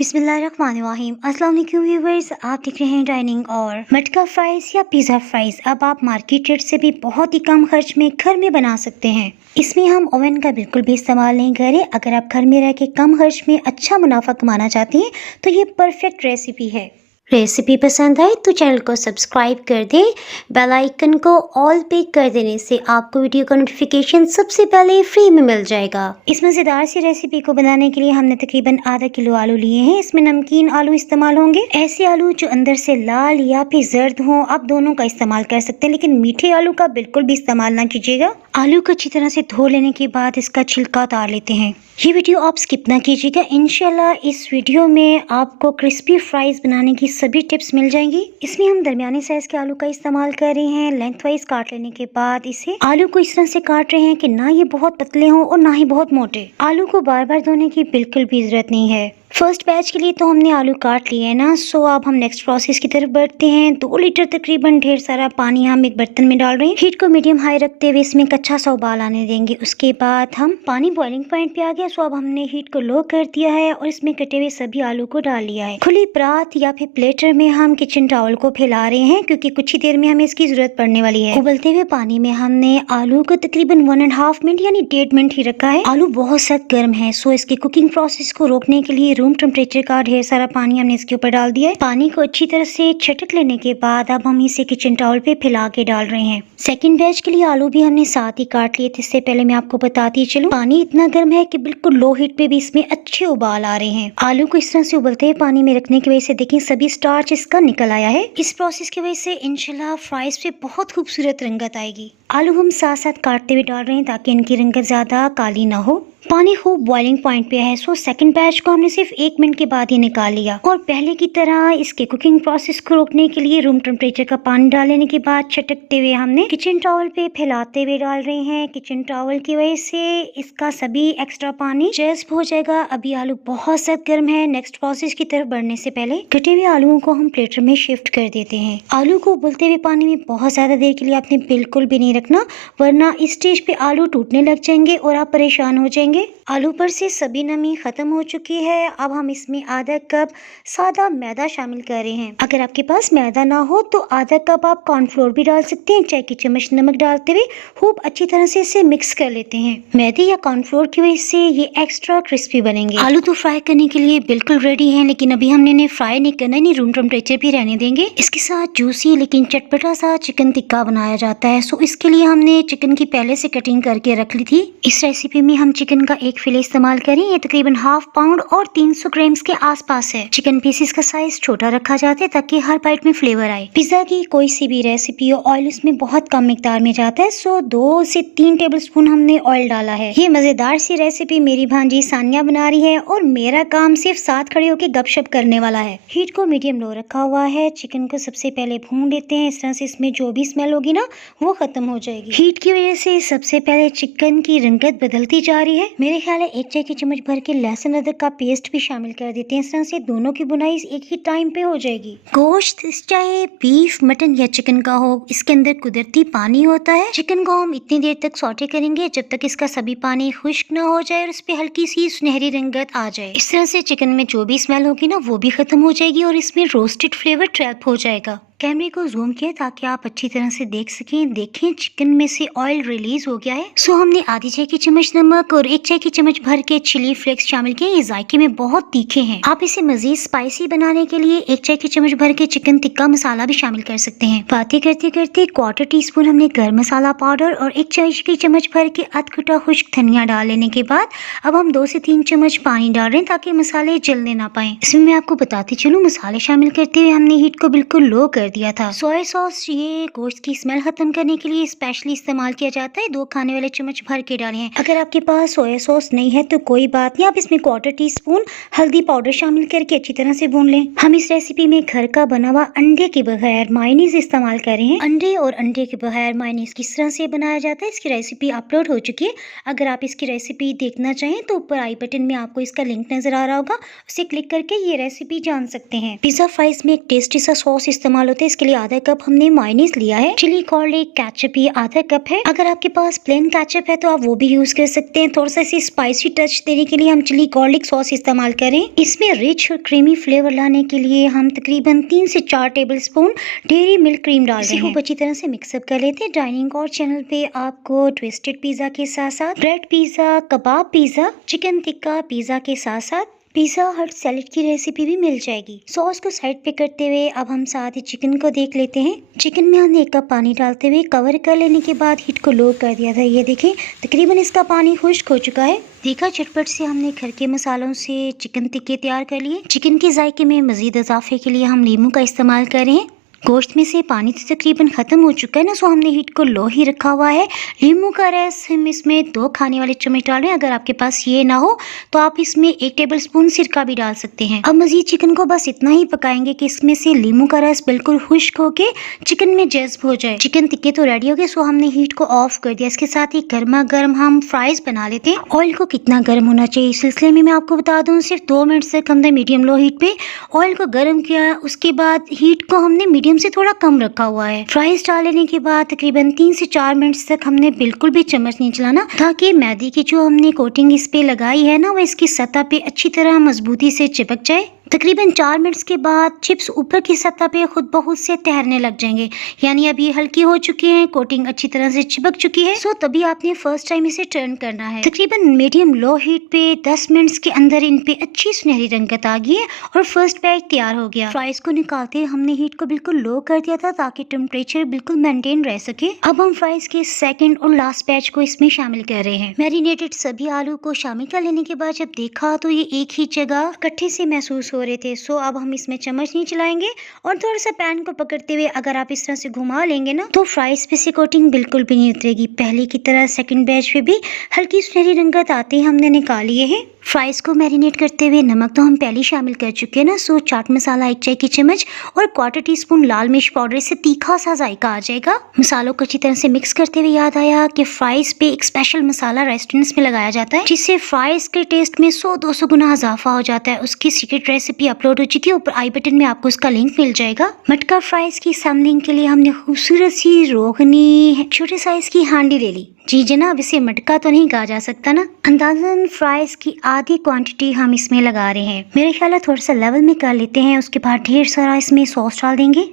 बिस्मिल्लाहिर्रहमानिर्रहीम। अस्सलाम वालेकुम व्यूअर्स, आप देख रहे हैं डाइनिंग और मटका फ्राइज़ या पिज़्ज़ा फ्राइज़ अब आप मार्केट रेट से भी बहुत ही कम खर्च में घर में बना सकते हैं। इसमें हम ओवन का बिल्कुल भी इस्तेमाल नहीं करें। अगर आप घर में रह के कम खर्च में अच्छा मुनाफा कमाना चाहते हैं तो ये परफेक्ट रेसिपी है। रेसिपी पसंद आए तो चैनल को सब्सक्राइब कर दें। बेल आइकन को ऑल पे कर देने से आपको वीडियो का नोटिफिकेशन सबसे पहले फ्री में मिल जाएगा। इस मज़ेदार सी रेसिपी को बनाने के लिए हमने तकरीबन आधा किलो आलू लिए हैं। इसमें नमकीन आलू इस्तेमाल होंगे, ऐसे आलू जो अंदर से लाल या फिर जर्द हों। आप दोनों का इस्तेमाल कर सकते हैं, लेकिन मीठे आलू का बिल्कुल भी इस्तेमाल ना कीजिएगा। आलू को अच्छी तरह से धो लेने के बाद इसका छिलका उतार लेते हैं। ये वीडियो आप स्किप ना कीजिएगा। इंशाल्लाह इस वीडियो में आपको क्रिस्पी फ्राइज बनाने की सभी टिप्स मिल जाएंगी। इसमें हम दरमियाने साइज के आलू का इस्तेमाल कर रहे हैं। लेंथ वाइज काट लेने के बाद इसे आलू को इस तरह से काट रहे हैं कि ना ये बहुत पतले हों और ना ही बहुत मोटे। आलू को बार बार धोने की बिल्कुल भी जरूरत नहीं है। फर्स्ट बैच के लिए तो हमने आलू काट लिए है ना। सो अब हम नेक्स्ट प्रोसेस की तरफ बढ़ते हैं। 2 लीटर तकरीबन ढेर सारा पानी हम एक बर्तन में डाल रहे हैं। हीट को मीडियम हाई रखते हुए इसमें एक अच्छा सा उबाल आने देंगे। उसके बाद हम पानी बॉइलिंग पॉइंट पे आ गया। सो अब हमने हीट को लो कर दिया है और इसमें कटे हुए सभी आलू को डाल लिया है। खुली परात या फिर प्लेटर में हम किचन टॉवल को फैला रहे हैं क्योंकि कुछ ही देर में हमें इसकी जरूरत पड़ने वाली है। उबलते हुए पानी में हमने आलू को तकरीबन 1.5 मिनट यानी 1.5 मिनट ही रखा है। आलू बहुत सख्त गर्म है, सो इसकी कुकिंग प्रोसेस को रोकने के लिए रूम टेम्परेचर का ढेर सारा पानी हमने इसके ऊपर डाल दिया है। पानी को अच्छी तरह से छटक लेने के बाद अब हम इसे किचन टॉवल पे फैला के डाल रहे हैं। सेकंड बैच के लिए आलू भी हमने साथ ही काट लिए थे। इससे पहले मैं आपको बताती चलूं, पानी इतना गर्म है कि बिल्कुल लो हीट पे भी इसमें अच्छे उबाल आ रहे हैं। आलू को इस तरह से उबलते हुए पानी में रखने की वजह से देखिए सभी स्टार्च इसका निकल आया है। इस प्रोसेस की वजह से इंशाल्लाह फ्राइज पे बहुत खूबसूरत रंगत आएगी। आलू हम साथ साथ काटते हुए डाल रहे हैं ताकि इनकी रंगत ज्यादा काली ना हो। पानी खूब बॉइलिंग पॉइंट पे है। सो सेकंड बैच को हमने सिर्फ 1 मिनट के बाद ही निकाल लिया और पहले की तरह इसके कुकिंग प्रोसेस को रोकने के लिए रूम टेम्परेचर का पानी डाल लेने के बाद छटकते हुए हमने किचन टॉवल पे फैलाते हुए डाल रहे हैं। किचन टॉवल की वजह से इसका सभी एक्स्ट्रा पानी जज्ब हो जाएगा। अभी आलू बहुत सख्त गर्म है। नेक्स्ट प्रोसेस की तरफ बढ़ने से पहले कटे हुए आलूओं को हम प्लेटर में शिफ्ट कर देते हैं। आलू को उबलते हुए पानी में बहुत ज्यादा देर के लिए आपने बिल्कुल भी नहीं रखना, वरना इस स्टेज पे आलू टूटने लग जाएंगे और आप परेशान हो जाएंगे। आलू पर से सभी नमी खत्म हो चुकी है। अब हम इसमें आधा कप सादा मैदा शामिल कर रहे हैं। अगर आपके पास मैदा ना हो तो आधा कप आप कॉर्नफ्लोर भी डाल सकते हैं। चाय की चम्मच नमक डालते हुए खूब अच्छी तरह से इसे मिक्स कर लेते हैं। मैदे या कॉर्नफ्लोर की वजह से ये एक्स्ट्रा क्रिस्पी बनेंगे। आलू तो फ्राई करने के लिए बिल्कुल रेडी है, लेकिन अभी हमने इन्हें फ्राई नहीं करना, नहीं रूम टेम्परेचर भी रहने देंगे। इसके साथ जूसी लेकिन चटपटा सा चिकन टिक्का बनाया जाता है। सो इसके लिए हमने चिकन की पहले से कटिंग करके रख ली थी। इस रेसिपी में हम चिकन का एक फिले इस्तेमाल करें। ये तकरीबन 1/2 पाउंड और 300 ग्राम्स के आसपास है। चिकन पीसेस का साइज छोटा रखा जाता है ताकि हर बाइट में फ्लेवर आए। पिज्जा की कोई सी भी रेसिपी हो, ऑयल इसमें बहुत कम मिकदार में जाता है। सो 2 से 3 टेबलस्पून हमने ऑयल डाला है। ये मजेदार सी रेसिपी मेरी भांजी सानिया बना रही है और मेरा काम सिर्फ साथ खड़े होकर गपशप करने वाला है। हीट को मीडियम लो रखा हुआ है। चिकन को सबसे पहले भून लेते हैं। इस तरह से इसमें जो भी स्मेल होगी ना वो खत्म हो जाएगी। हीट की वजह से सबसे पहले चिकन की रंगत बदलती जा रही है। मेरे ख्याल है 1 चाय की चम्मच भर के लहसुन अदरक का पेस्ट भी शामिल कर देते हैं। इस तरह से दोनों की बुनाई एक ही टाइम पे हो जाएगी। गोश्त चाहे बीफ, मटन या चिकन का हो, इसके अंदर कुदरती पानी होता है। चिकन को हम इतनी देर तक सौटे करेंगे जब तक इसका सभी पानी खुश्क ना हो जाए और इस पे हल्की सी सुनहरी रंगत आ जाए। इस तरह से चिकन में जो भी स्मेल होगी ना वो भी खत्म हो जाएगी और इसमें रोस्टेड फ्लेवर ट्रैप हो जाएगा। कैमरे को जूम किया ताकि आप अच्छी तरह से देख सकें। देखें चिकन में से ऑयल रिलीज हो गया है। सो हमने आधी चाय की चम्मच नमक और 1 चाय की चम्मच भर के चिली फ्लेक्स शामिल किए। ये जायके में बहुत तीखे हैं। आप इसे मजीद स्पाइसी बनाने के लिए 1 चाय की चम्मच भर के चिकन टिक्का मसाला भी शामिल कर सकते हैं। बातें करते करते 1/4 टीस्पून हमने गर्म मसाला पाउडर और 1 चाय की चम्मच भर के अधकुटा खुश्क धनिया डाल लेने के बाद अब हम 2 से 3 चम्मच पानी डाल रहे हैं ताकि मसाले जलने ना पाए। इसमें मैं आपको बताती चलूँ, मसाले शामिल करते हुए हमने हीट को बिल्कुल लो कर दिया था। सोया सॉस ये गोश्त की स्मेल खत्म करने के लिए स्पेशली इस्तेमाल किया जाता है। 2 खाने वाले चम्मच भर के डाले हैं। अगर आपके पास सोया सॉस नहीं है तो कोई बात नहीं, आप इसमें 1/4 टीस्पून हल्दी पाउडर शामिल करके अच्छी तरह से भून लें। हम इस रेसिपी में घर का बना हुआ अंडे के बगैर मायोनीज इस्तेमाल कर रहे हैं। अंडे और अंडे के बगैर मायोनीज किस तरह से बनाया जाता है इसकी रेसिपी अपलोड हो चुकी है। अगर आप इसकी रेसिपी देखना चाहें तो ऊपर आई बटन में आपको इसका लिंक नजर आ रहा होगा, उसे क्लिक करके ये रेसिपी जान सकते हैं। पिज्जा फ्राइज में एक टेस्टी सा सॉस इस्तेमाल होता हैं। इसके लिए आधा कप हमने मायोनीज लिया है। चिली गार्लिक केचप ये आधा कप है। अगर आपके पास प्लेन केचप है तो आप वो भी यूज कर सकते हैं। थोड़ा सा इसे स्पाइसी टच देने के लिए हम चिली गार्लिक सॉस इस्तेमाल करें। इसमें रिच और क्रीमी फ्लेवर लाने के लिए हम तकरीबन 3 से 4 table spoon dairy milk cream डाल रहे हैं। इसे खूब अच्छी तरह से मिक्सअप कर लेते हैं। डाइनिंग और चैनल पे आपको ट्विस्टेड पिज्जा के साथ साथ ब्रेड पिज्जा, कबाब पिज्जा, चिकन टिक्का पिज्जा के साथ साथ पिज्जा हट सैलेड की रेसिपी भी मिल जाएगी। सॉस को साइड पे करते हुए अब हम साथ ही चिकन को देख लेते हैं। चिकन में हमने 1 कप पानी डालते हुए कवर कर लेने के बाद हीट को लो कर दिया था। ये देखें तकरीबन इसका पानी खुश्क हो चुका है। देखा झटपट से हमने घर के मसालों से चिकन टिक्के तैयार कर लिए। चिकन के जायके में मजीद इजाफे के लिए हम नींबू का इस्तेमाल कर रहे हैं। गोश्त में से पानी तो तकरीबन खत्म हो चुका है ना, सो हमने हीट को लो ही रखा हुआ है। नींबू का रस हम इसमें 2 खाने वाले चम्मच डाल रहे हैं। अगर आपके पास ये ना हो तो आप इसमें 1 टेबल स्पून सिरका भी डाल सकते हैं। अब मजीद चिकन को बस इतना ही पकाएंगे कि इसमें से नींबू का रस बिल्कुल खुश्क होके चिकन में जज्ब हो जाए। चिकन टिक्के तो रेडी हो गए, सो हमने हीट को ऑफ कर दिया। इसके साथ ही गर्मा गर्म हम फ्राइज बना लेते हैं। ऑयल को कितना गर्म होना चाहिए इस सिलसिले में मैं आपको बता दूं, सिर्फ 2 मिनट तक हमने मीडियम लो हीट पे ऑयल को गर्म किया। उसके बाद हीट को हमने मीडियम से थोड़ा कम रखा हुआ है। फ्राइज डाल लेने के बाद तकरीबन 3 से 4 मिनट तक हमने बिल्कुल भी चम्मच नहीं चलाना, ताकि मैदे की जो हमने कोटिंग इस पे लगाई है ना, वो इसकी सतह पे अच्छी तरह मजबूती से चिपक जाए। तकरीबन 4 मिनट के बाद चिप्स ऊपर की सतह पे खुद बहुत से तैरने लग जाएंगे, यानी अब ये हल्की हो चुकी हैं, कोटिंग अच्छी तरह से चिपक चुकी है। सो तभी आपने फर्स्ट टाइम इसे टर्न करना है। तकरीबन मीडियम लो हीट पे 10 मिनट के अंदर इन पे अच्छी सुनहरी रंगत आ गई है और फर्स्ट बैच तैयार हो गया। फ्राइज को निकालते हमने हीट को बिल्कुल लो कर दिया था ताकि टेम्परेचर बिल्कुल मेंटेन रह सके। अब हम फ्राइज के सेकंड और लास्ट बैच को इसमें शामिल कर रहे हैं। मैरिनेटेड सभी आलू को शामिल कर लेने के बाद जब देखा तो ये एक ही जगह इकट्ठे से महसूस हो रहे थे। सो अब हम इसमें चम्मच नहीं चलाएंगे और थोड़ा सा पैन को पकड़ते हुए अगर आप इस तरह से घुमा लेंगे ना, तो फ्राइज पे से कोटिंग बिल्कुल भी नहीं उतरेगी। पहले की तरह सेकंड बैच पे भी हल्की सुनहरी रंगत आते ही हमने निकाली है। फ्राइज को मैरिनेट करते हुए नमक तो हम पहले शामिल कर चुके हैं ना, सो चाट मसाला 1 चाय की चम्मच और 1/4 टीस्पून लाल मिर्च पाउडर से तीखा सा जायका आ जाएगा। मसालों को अच्छी तरह से मिक्स करते हुए याद आया कि फ्राइज पे एक स्पेशल मसाला रेस्टोरेंट्स में लगाया जाता है, जिससे फ्राइज के टेस्ट में 100-200 गुना इजाफा हो जाता है। उसकी सीक्रेट रेसिपी अपलोड हो चुकी है, ऊपर आई बटन में आपको उसका लिंक मिल जाएगा। मटका फ्राइज की सैम्पलिंग के लिए हमने खूबसूरत सी रोगनी छोटे साइज की हांडी ले ली। जी जनाब, इसे मटका तो नहीं कहा जा सकता ना। अंदाजन फ्राइज की आधी क्वांटिटी हम इसमें लगा रहे हैं। मेरे ख्याल है थोड़ा सा लेवल में कर लेते हैं, उसके बाद ढेर सारा इसमें सॉस डाल देंगे।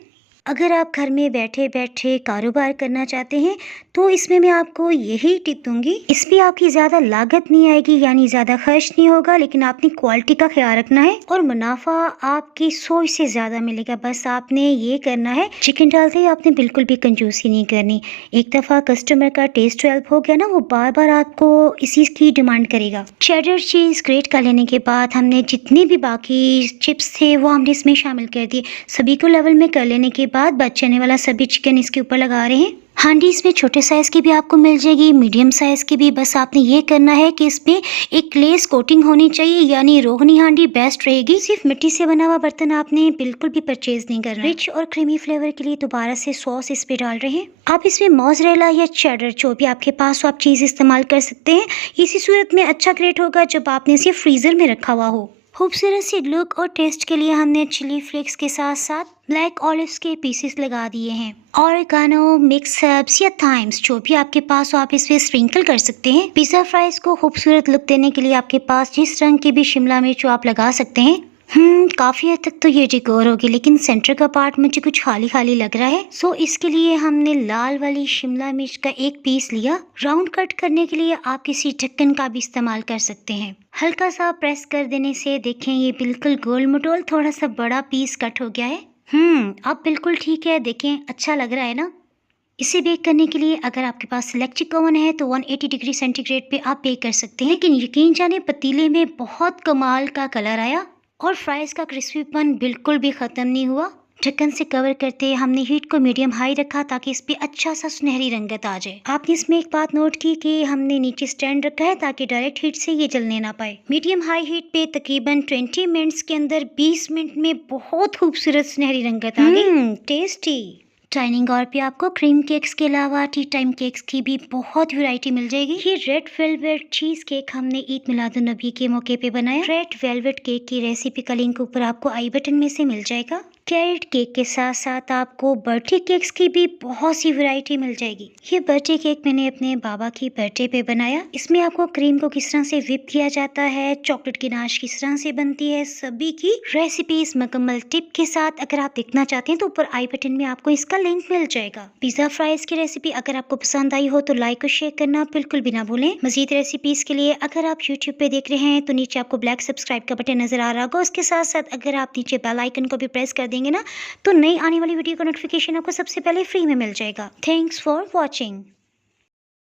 अगर आप घर में बैठे बैठे कारोबार करना चाहते हैं तो इसमें मैं आपको यही टिप दूंगी। इसमें आपकी ज़्यादा लागत नहीं आएगी, यानी ज़्यादा खर्च नहीं होगा, लेकिन आपने क्वालिटी का ख्याल रखना है और मुनाफा आपकी सोच से ज़्यादा मिलेगा। बस आपने ये करना है, चिकन डालते ही आपने बिल्कुल भी कंजूसी नहीं करनी। एक दफ़ा कस्टमर का टेस्ट हेल्प हो गया ना, वो बार बार आपको इसी की डिमांड करेगा। चेडर चीज़ ग्रेट कर लेने के बाद हमने जितने भी बाकी चिप्स थे वो हमने इसमें शामिल कर दिए। सभी को लेवल में कर लेने के बाद बचने वाला सभी चिकन इसके ऊपर लगा रहे हैं। हांडी इसमें छोटे साइज़ की भी आपको मिल जाएगी, मीडियम साइज़ की भी। बस आपने ये करना है कि इसमें एक ग्लेस कोटिंग होनी चाहिए, यानी रोगनी हांडी बेस्ट रहेगी। सिर्फ मिट्टी से बना हुआ बर्तन आपने बिल्कुल भी परचेज नहीं करना। रिच और क्रीमी फ्लेवर के लिए दोबारा से सॉस इस पे डाल रहे हैं। आप इसमें मोज़रेला या चेडर जो भी आपके पास हो आप चीज़ इस्तेमाल कर सकते हैं। इसी सूरत में अच्छा ग्रेट होगा जब आपने इसे फ्रीज़र में रखा हुआ हो। खूबसूरत सी लुक और टेस्ट के लिए हमने चिली फ्लेक्स के साथ साथ ब्लैक ऑलिव्स के पीसेस लगा दिए हैं। ऑरिगानो, मिक्स हर्ब्स या थाइम्स जो भी आपके पास हो आप इस पे स्प्रिंकल कर सकते हैं। पिज़्ज़ा फ्राइज को खूबसूरत लुक देने के लिए आपके पास जिस रंग की भी शिमला मिर्च आप लगा सकते हैं। काफ़ी हद तक तो ये डेकोर होगी, लेकिन सेंटर का पार्ट मुझे कुछ खाली खाली लग रहा है। सो इसके लिए हमने लाल वाली शिमला मिर्च का एक पीस लिया। राउंड कट करने के लिए आप किसी ढक्कन का भी इस्तेमाल कर सकते हैं। हल्का सा प्रेस कर देने से देखें ये बिल्कुल गोल मटोल थोड़ा सा बड़ा पीस कट हो गया है। अब बिल्कुल ठीक है, देखें अच्छा लग रहा है ना। इसे बेक करने के लिए अगर आपके पास इलेक्ट्रिक ओवन है तो 180 डिग्री सेंटीग्रेड पे आप बेक कर सकते हैं। लेकिन यकीन जाने पतीले में बहुत कमाल का कलर आया और फ्राइज का क्रिस्पीपन बिल्कुल भी ख़त्म नहीं हुआ। ढक्कन से कवर करते हमने हीट को मीडियम हाई रखा ताकि इस पे अच्छा सा सुनहरी रंगत आ जाए। आपने इसमें एक बात नोट की कि हमने नीचे स्टैंड रखा है ताकि डायरेक्ट हीट से ये जलने ना पाए। मीडियम हाई हीट पे तकरीबन 20 मिनट्स के अंदर 20 मिनट में बहुत खूबसूरत सुनहरी रंगत आ गई। टेस्टी। डाइनिंग हॉल पे आपको क्रीम केक्स के अलावा टी टाइम केक्स की भी बहुत वैरायटी मिल जाएगी। ये रेड वेलवेट चीज केक हमने ईद मिलादुन्नबी के मौके पे बनाया। रेड वेलवेट केक की रेसिपी का लिंक ऊपर आपको आई बटन में से मिल जाएगा। कैरेट केक के साथ साथ आपको बर्थडे केक्स की भी बहुत सी वैरायटी मिल जाएगी। ये बर्थडे केक मैंने अपने बाबा की बर्थडे पे बनाया। इसमें आपको क्रीम को किस तरह से व्हिप किया जाता है, चॉकलेट की नाश किस तरह से बनती है, सभी की रेसिपीज मुकम्मल टिप के साथ अगर आप देखना चाहते हैं तो ऊपर आई बटन में आपको इसका लिंक मिल जाएगा। पिज्जा फ्राइज की रेसिपी अगर आपको पसंद आई हो तो लाइक और शेयर करना बिल्कुल भी ना भूलें। मजीद रेसिपीज के लिए अगर आप यूट्यूब पे देख रहे हैं तो नीचे आपको ब्लैक सब्सक्राइब का बटन नजर आ रहा होगा। उसके साथ साथ अगर आप नीचे बेल आइकन को भी प्रेस कर देंगे ना तो नई आने वाली वीडियो का नोटिफिकेशन आपको सबसे पहले फ्री में मिल जाएगा। Thanks for watching.